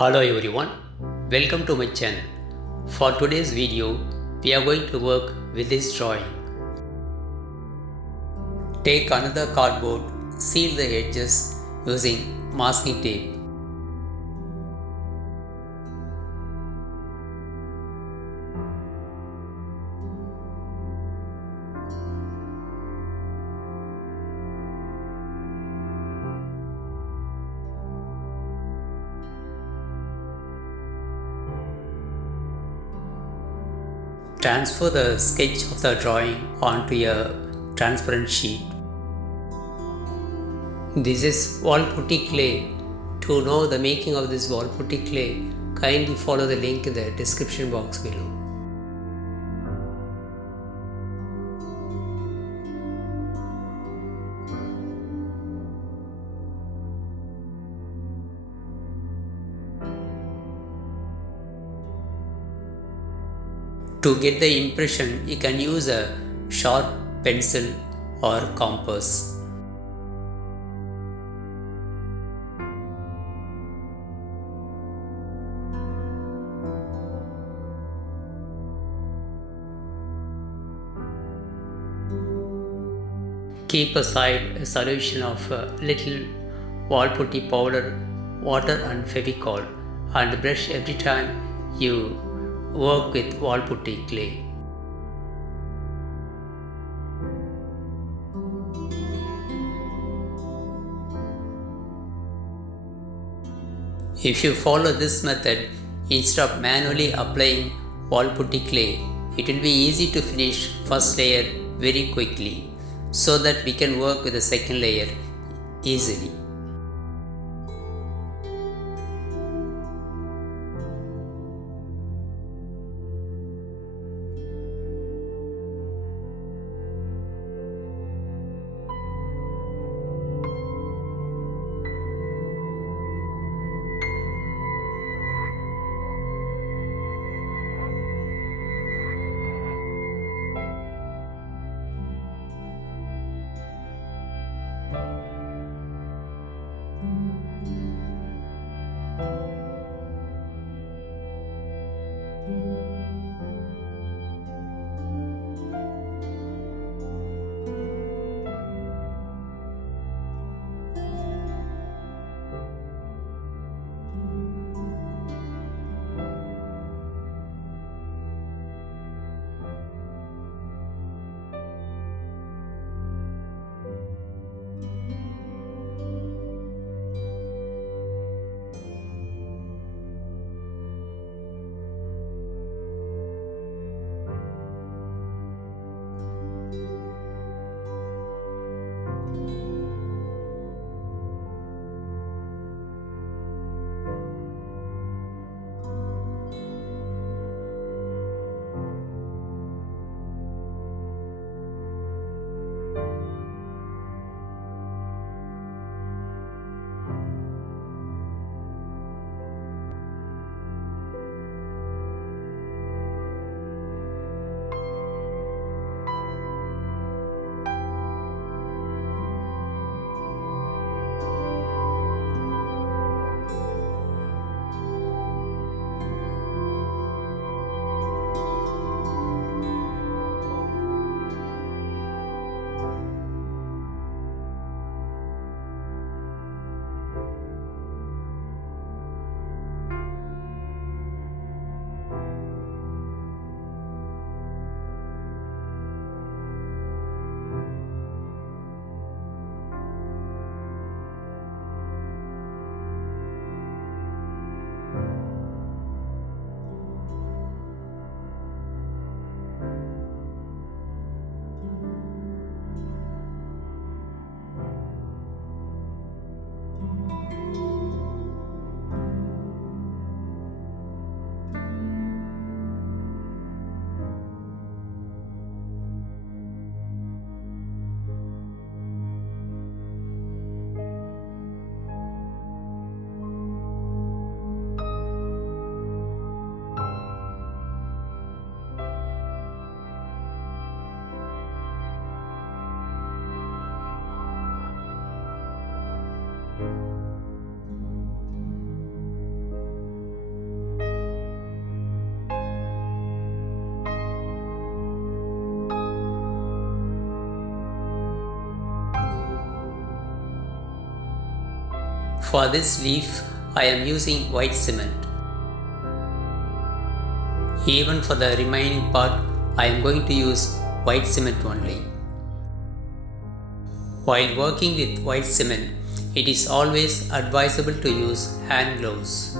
Hello everyone, welcome to my channel. For today's video, we are going to work with this drawing. Take another cardboard, seal the edges using masking tape. Transfer the sketch of the drawing onto a transparent sheet. This is wallputty clay. To know the making of this wallputty clay, kindly follow the link in the description box below. To get the impression, you can use a sharp pencil or compass. Keep aside a solution of a little wallputty powder, water and Fevicol, and brush every time you work with wallputty clay. If you follow this method, instead of manually applying wallputty clay, it will be easy to finish first layer very quickly, so that we can work with the second layer easily. For this leaf, I am using white cement. Even for the remaining part, I am going to use white cement only. While working with white cement, it is always advisable to use hand gloves.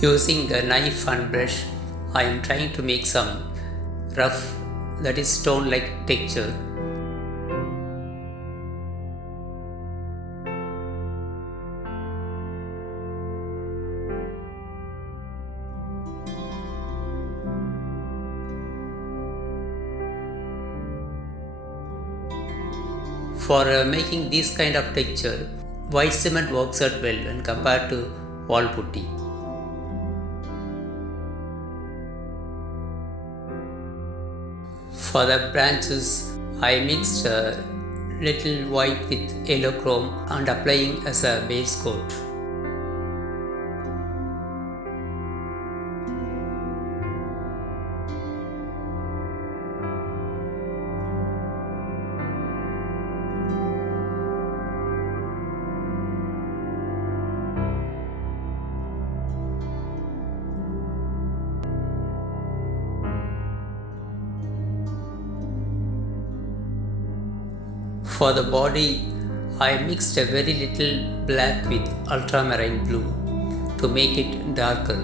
Using a knife and brush, I am trying to make some rough, that is stone-like texture. For making this kind of texture, white cement works out well when compared to wall putty. For the branches, I mixed a little white with yellow chrome and applying as a base coat. For the body, I mixed a very little black with ultramarine blue to make it darker.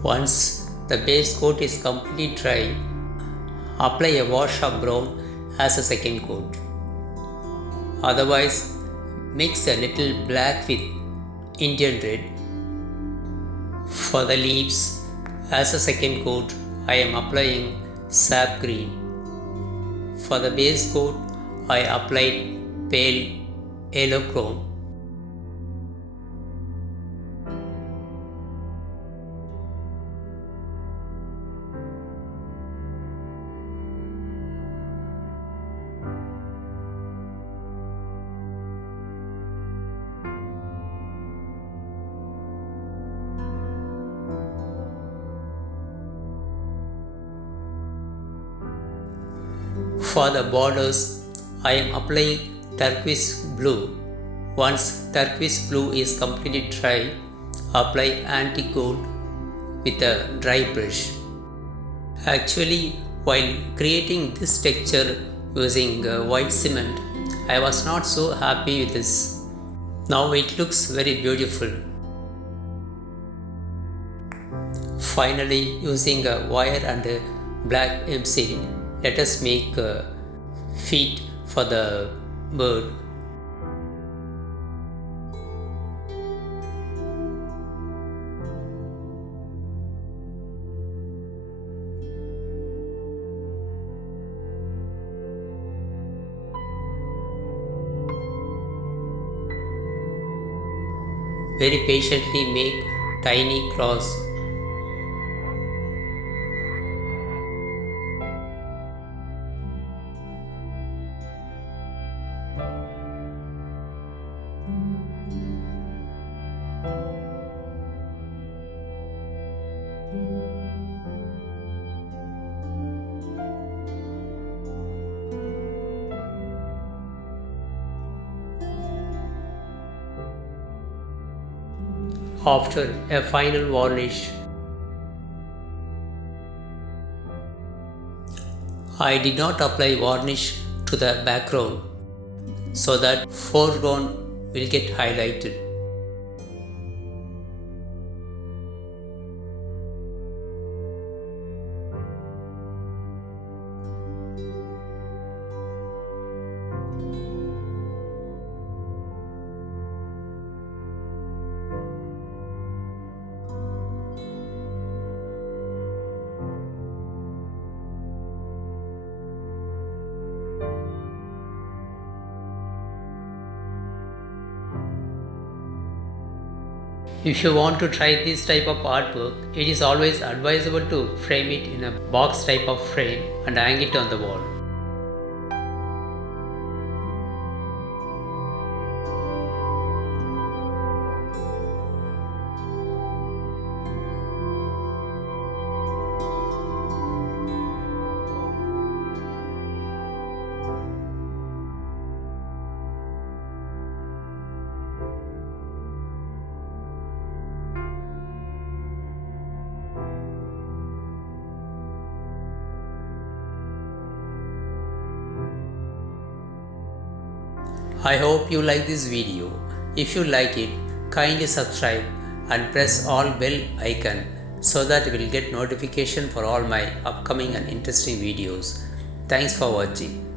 Once the base coat is completely dry, apply a wash of brown as a second coat. Otherwise, mix a little black with Indian red. For the leaves, as a second coat, I am applying sap green. For the base coat, I applied pale yellow chrome. For the borders, I am applying turquoise blue. Once turquoise blue is completely dry, apply antique gold with a dry brush. Actually, while creating this texture using white cement, I was not so happy with this. Now it looks very beautiful. Finally, using a wire and a black pencil, let us make feet for the bird. Very patiently make tiny claws. after a final varnish. I did not apply varnish to the background so that foreground will get highlighted. If you want to try this type of artwork, it is always advisable to frame it in a box type of frame and hang it on the wall. I hope you like this video. If you like it, kindly subscribe and press all bell icon so that you will get notification for all my upcoming and interesting videos. Thanks for watching.